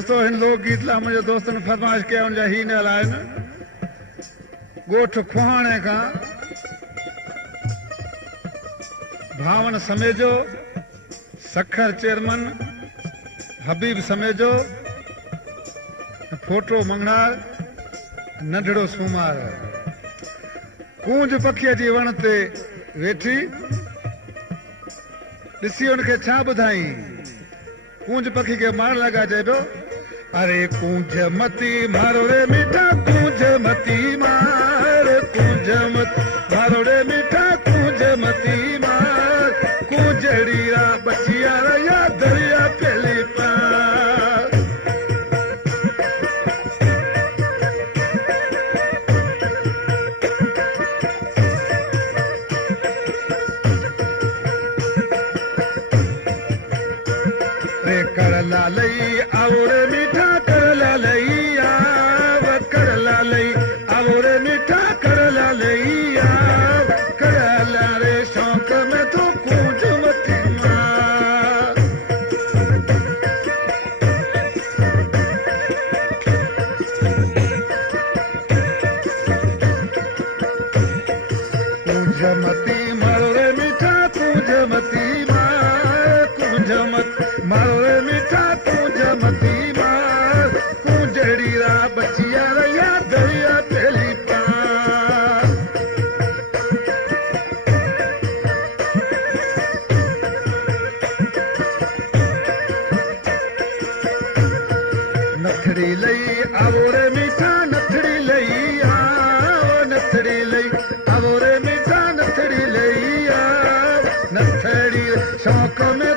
दोस्तों हिन लोकगीत ला मुझे दोस्तन फरमाइश किया उनजा ही न लाइन गोठ खुहाणे का भावन समेजो सखर चेयरमैन हबीब समेजो फोटो मंगणार नंढड़ो सूमार कूंज पखीअ जी वण ते वेठी ॾिसी उनखे छा ॿुधाई कूंज पखी के मार लगा चइबो अरे कूंज मती मारो रे मीठा कूंज मती मार कूंज मत मारो रे मीठा कूंज मती मार कूंजड़ी रा बचिया या दरिया पेली पार करला लई आवरे मीठा करला लई आव करला लई आवरे मीठा करला लई आव करला रे शौक में तो कूंज मती मार कूंज मती मारो रे मीठा कूंज मती मार कूंज मत मारो रे मीठा कूंज मती मार कूंजड़ी रा बचिया या दरिया पेली पार नथड़ी लई आवो रे मीठा नथड़ी लई आओ नथड़ी लई आवो रे मीठा नथड़ी लई आओ नथड़ी शौक में